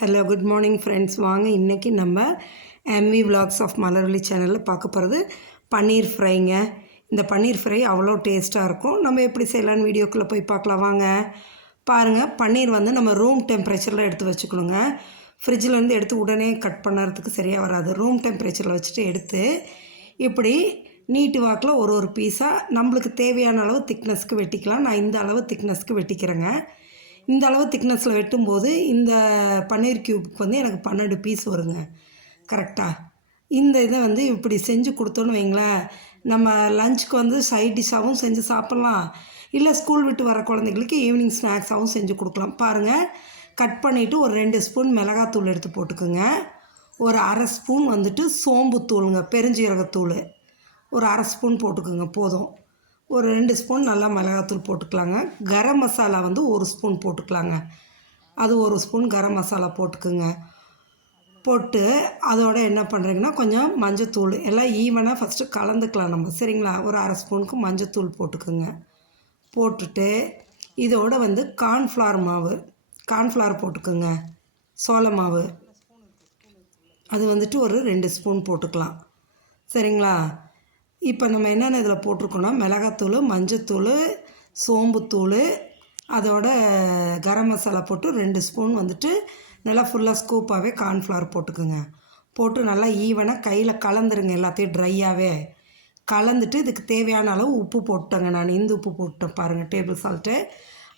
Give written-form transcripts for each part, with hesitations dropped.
Hello good morning friends. வாங்க இன்றைக்கி நம்ம எம்வி விலாக்ஸ் ஆஃப் மலர்விழி சேனலில் பார்க்க போகிறது பன்னீர் ஃப்ரைங்க. இந்த பன்னீர் ஃப்ரை அவ்வளோ டேஸ்ட்டாக இருக்கும். நம்ம எப்படி செய்யலான்னு வீடியோக்குள்ளே போய் பார்க்கலாம் வாங்க. பாருங்கள், பன்னீர் வந்து நம்ம ரூம் டெம்பரேச்சரில் எடுத்து வச்சுக்கணுங்க. ஃப்ரிட்ஜிலேருந்து எடுத்து உடனே கட் பண்ணுறதுக்கு சரியாக வராது. ரூம் டெம்பரேச்சரில் வச்சுட்டு எடுத்து இப்படி நீட்டு வாக்கில் ஒரு பீஸாக நம்மளுக்கு தேவையான அளவு திக்னஸ்க்கு வெட்டிக்கலாம். நான் இந்த அளவு திக்னஸ்க்கு வெட்டிக்கிறேங்க. இந்த அளவு திக்னஸில் வெட்டும்போது இந்த பன்னீர் க்யூப்க்கு வந்து எனக்கு 12 பீஸ் வருங்க கரெக்டாக. இந்த இதை வந்து இப்படி செஞ்சு கொடுத்தோன்னு வைங்களேன், நம்ம லஞ்சுக்கு வந்து சைட் டிஷ்ஷாகவும் செஞ்சு சாப்பிட்லாம், இல்லை ஸ்கூல் விட்டு வர குழந்தைங்களுக்கு ஈவினிங் ஸ்நாக்ஸாகவும் செஞ்சு கொடுக்கலாம். பாருங்கள், கட் பண்ணிவிட்டு ஒரு 2 ஸ்பூன் மிளகாத்தூள் எடுத்து போட்டுக்குங்க. ஒரு அரை ஸ்பூன் வந்துட்டு சோம்புத்தூளுங்க, பெருஞ்சீரகத்தூள் ஒரு அரை ஸ்பூன் போட்டுக்குங்க போதும். ஒரு 2 ஸ்பூன் நல்லா மிளகாத்தூள் போட்டுக்கலாங்க. கரம் மசாலா வந்து 1 ஸ்பூன் போட்டுக்கலாங்க. அது 1 ஸ்பூன் கரம் மசாலா போட்டுக்குங்க. போட்டு அதோட என்ன பண்ணுறீங்கன்னா கொஞ்சம் மஞ்சத்தூள் எல்லாம் ஈவனாக ஃபஸ்ட்டு கலந்துக்கலாம் நம்ம, சரிங்களா? ஒரு அரை ஸ்பூனுக்கு மஞ்சத்தூள் போட்டுக்குங்க. போட்டுட்டு இதோட வந்து கார்ன்ஃப்ளவர் போட்டுக்குங்க. சோள மாவு அது வந்துட்டு ஒரு 2 ஸ்பூன் போட்டுக்கலாம், சரிங்களா? இப்போ நம்ம என்னென்ன இதில் போட்டிருக்கோன்னா மிளகாத்தூள், மஞ்சத்தூள், சோம்புத்தூள், அதோட கரம் மசாலா போட்டு 2 ஸ்பூன் வந்துட்டு நல்லா ஃபுல்லாக ஸ்கூப்பாகவே கார்ன்ஃப்ளவர் போட்டுக்குங்க. போட்டு நல்லா ஈவனாக கையில் கலந்துருங்க. எல்லாத்தையும் ட்ரையாகவே கலந்துட்டு இதுக்கு தேவையான அளவு உப்பு போட்டேங்க. நான் இந்த உப்பு போட்டேன் பாருங்கள், டேபிள் சால்ட்டு.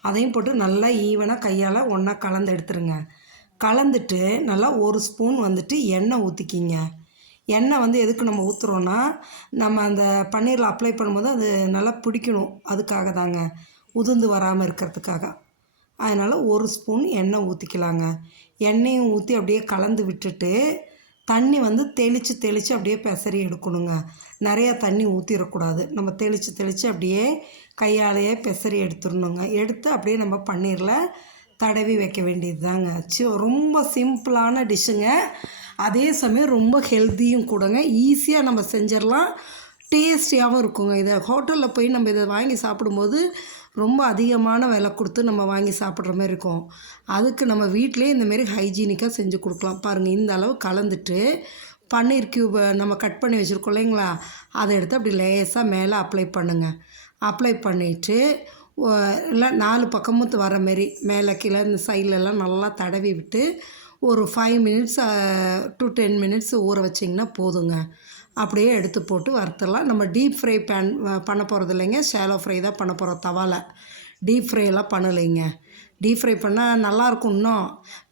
அதையும் போட்டு நல்லா ஈவனாக கையால் ஒன்றா கலந்து எடுத்துருங்க. கலந்துட்டு நல்லா 1 ஸ்பூன் வந்துட்டு எண்ணெய் ஊற்றிக்கிங்க. எண்ணெய் வந்து எதுக்கு நம்ம ஊற்றுறோன்னா, நம்ம அந்த பன்னீரில் அப்ளை பண்ணும்போது அது நல்லா பிடிக்கணும், அதுக்காக தாங்க, உதிர்ந்து வராமல் இருக்கிறதுக்காக. அதனால் 1 ஸ்பூன் எண்ணெய் ஊற்றிக்கலாங்க. எண்ணெயும் ஊற்றி அப்படியே கலந்து விட்டுட்டு தண்ணி வந்து தெளித்து அப்படியே பெசரி எடுக்கணுங்க. நிறையா தண்ணி ஊற்றிடக்கூடாது. நம்ம தெளித்து அப்படியே கையாலேயே பெசரி எடுத்துடணுங்க. எடுத்து அப்படியே நம்ம பன்னீரில் தடவி வைக்க வேண்டியது தாங்க. ரொம்ப சிம்பிளான டிஷ்ஷுங்க. அதே சமயம் ரொம்ப ஹெல்த்தியும் கூடங்க. ஈஸியாக நம்ம செஞ்சிடலாம், டேஸ்டியாகவும் இருக்குங்க. இதை ஹோட்டலில் போய் நம்ம இதை வாங்கி சாப்பிடும்போது ரொம்ப அதிகமான விலை கொடுத்து நம்ம வாங்கி சாப்பிட்ற மாதிரி இருக்கும். அதுக்கு நம்ம வீட்டிலே இந்தமாரி ஹைஜீனிக்காக செஞ்சு கொடுக்கலாம். பாருங்கள், இந்த அளவு கலந்துட்டு பன்னீர் க்யூபை நம்ம கட் பண்ணி வச்சுருக்கோம் இல்லைங்களா, அதை எடுத்து அப்படி லேசாக மேலே அப்ளை பண்ணுங்கள். அப்ளை பண்ணிவிட்டு இல்லை 4 பக்கமும் வர மாரி மேலே கீழே இந்த சைட்லலாம் நல்லா தடவி விட்டு ஒரு 5 மினிட்ஸ் டு 10 மினிட்ஸ் ஊற வச்சிங்கன்னா போதுங்க. அப்படியே எடுத்து போட்டு வறுத்துடலாம். நம்ம டீப் ஃப்ரை பண்ண போகிறது இல்லைங்க, ஷாலோ ஃப்ரை தான் பண்ண போகிறோம். தவாவில் டீப் ஃப்ரையெல்லாம் பண்ணலைங்க. டீப் ஃப்ரை பண்ணால் நல்லாயிருக்கும், இன்னும்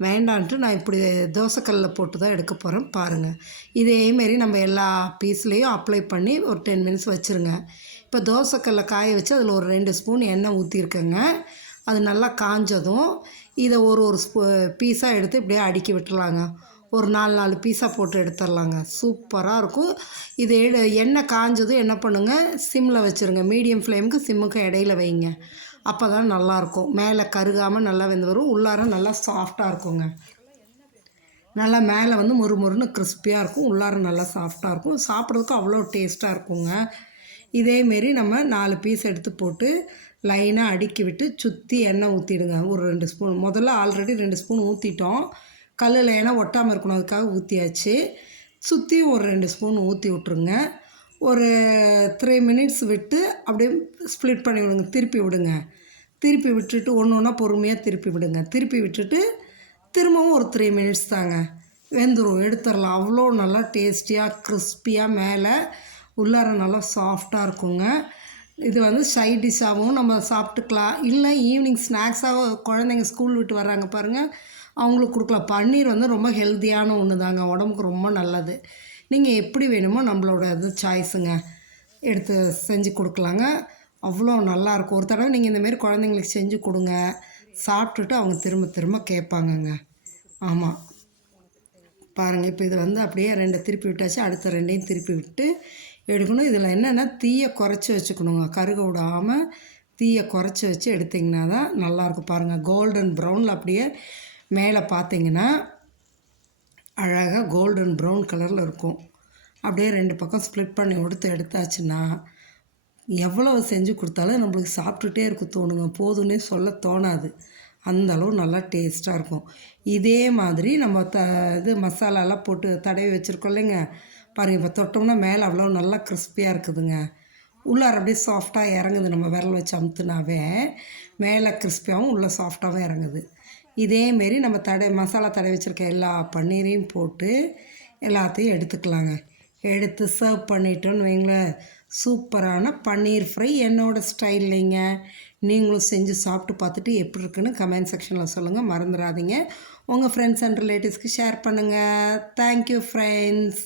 வேண்டான்ட்டு நான் இப்படி தோசைக்கல்லில் போட்டு தான் எடுக்க போகிறேன். பாருங்கள், இதேமாரி நம்ம எல்லா பீஸ்லேயும் அப்ளை பண்ணி ஒரு 10 மினிட்ஸ் வச்சுருங்க. இப்போ தோசைக்கல்லை காய வச்சு அதில் ஒரு 2 ஸ்பூன் எண்ணெய் ஊற்றிருக்கேங்க. அது நல்லா காஞ்சதும் இதை ஒரு பீஸாக எடுத்து இப்படியே அடுக்கி விட்டுடலாங்க. ஒரு 4 பீஸாக போட்டு எடுத்துடலாங்க. சூப்பராக இருக்கும். இது எண்ணெய் காஞ்சதும் என்ன பண்ணுங்கள், சிம்மில் வச்சுருங்க. மீடியம் ஃப்ளேமுக்கு சிம்முக்கு இடையில வைங்க. அப்போ தான் நல்லாயிருக்கும். மேலே கருகாமல் நல்லா வெந்து வரும், உள்ளார நல்லா சாஃப்டாக இருக்குங்க. நல்லா மேலே வந்து முறுமுறுன்னு கிறிஸ்பியாக இருக்கும், உள்ளார நல்லா சாஃப்டாக இருக்கும். சாப்பிட்றதுக்கு அவ்வளோ டேஸ்ட்டாக இருக்குங்க. இதேமாரி நம்ம 4 பீஸ் எடுத்து போட்டு லைனாக அடுக்கி விட்டு சுற்றி எண்ணெய் ஊற்றிடுங்க. ஒரு 2 ஸ்பூன், முதல்ல ஆல்ரெடி 2 ஸ்பூன் ஊற்றிட்டோம். கல்லில் எண்ணெய் ஒட்டாமல் இருக்கணும், அதுக்காக ஊற்றியாச்சு. சுற்றி ஒரு 2 ஸ்பூன் ஊற்றி விட்ருங்க. ஒரு 3 மினிட்ஸ் விட்டு அப்படியே ஸ்ப்ளிட் பண்ணி விடுங்க, திருப்பி விடுங்க. திருப்பி விட்டுட்டு ஒன்று ஒன்றா பொறுமையாக திருப்பி விடுங்க. திருப்பி விட்டுட்டு திரும்பவும் ஒரு 3 மினிட்ஸ் தாங்க, வெந்துடும், எடுத்துடலாம். அவ்வளோ நல்லா டேஸ்டியாக கிறிஸ்பியாக மேலே உள்ளார நல்லா சாஃப்டாக இருக்குங்க. இது வந்து சைட் டிஷ்ஷாகவும் நம்ம சாப்பிட்டுக்கலாம், இல்லை ஈவினிங் ஸ்நாக்ஸாக குழந்தைங்க ஸ்கூல் விட்டு வர்றாங்க பாருங்கள், அவங்களுக்கு கொடுக்கலாம். பன்னீர் வந்து ரொம்ப ஹெல்த்தியான ஒன்று தாங்க, உடம்புக்கு ரொம்ப நல்லது. நீங்கள் எப்படி வேணுமோ நம்மளோட இது சாய்ஸுங்க, எடுத்து செஞ்சு கொடுக்கலாங்க. அவ்வளோ நல்லாயிருக்கும். ஒரு தடவை நீங்கள் இந்தமாரி குழந்தைங்களுக்கு செஞ்சு கொடுங்க, சாப்பிட்டுட்டு அவங்க திரும்ப திரும்ப கேட்பாங்கங்க. ஆமாம், பாருங்கள், இப்போ இது வந்து அப்படியே 2 திருப்பி விட்டாச்சு. அடுத்த 2ஐயும் திருப்பி விட்டு எடுக்கணும். இதில் என்னென்னா தீயை குறைச்சி வச்சுக்கணுங்க, கருக விடாமல் தீயை குறைச்சி வச்சு எடுத்திங்கன்னா தான் நல்லாயிருக்கும். பாருங்கள், கோல்டன் ப்ரௌனில் அப்படியே மேலே பார்த்தீங்கன்னா அழகாக கோல்டன் ப்ரௌன் கலரில் இருக்கும். அப்படியே 2 பக்கம் ஸ்ப்ளிட் பண்ணி எடுத்தாச்சுன்னா எவ்வளோ செஞ்சு கொடுத்தாலும் நம்மளுக்கு சாப்பிட்டுட்டே இருக்க தோணுங்க, போதுன்னே சொல்ல தோணாது. அந்த அளவு நல்லா டேஸ்ட்டாக இருக்கும். இதே மாதிரி நம்ம இது மசாலாலாம் போட்டு தடவி வச்சுருக்கோம் இல்லைங்க, பாருங்கள் இப்போ தொட்டோம்னா மேலே அவ்வளோ நல்லா கிறிஸ்பியாக இருக்குதுங்க. உள்ளார அப்படியே சாஃப்டாக இறங்குது, நம்ம விரல் வச்சு அமுத்துனாவே மேலே கிறிஸ்பியாகவும் உள்ளே சாஃப்டாகவும் இறங்குது. இதேமாரி நம்ம மசாலா தடவி வச்சுருக்க எல்லா பன்னீரையும் போட்டு எல்லாத்தையும் எடுத்துக்கலாங்க. எடுத்து சர்வ் பண்ணிட்டோன்னு வைங்களேன், சூப்பரான பன்னீர் ஃப்ரை என்னோடய ஸ்டைல்லைங்க. நீங்களும் செஞ்சு சாப்பிட்டு பார்த்துட்டு எப்படி இருக்குன்னு கமெண்ட் செக்ஷனில் சொல்லுங்கள். மறந்துடாதீங்க, உங்கள் ஃப்ரெண்ட்ஸ் அண்ட் ரிலேட்டிவ்ஸ்க்கு ஷேர் பண்ணுங்கள். Thank you friends.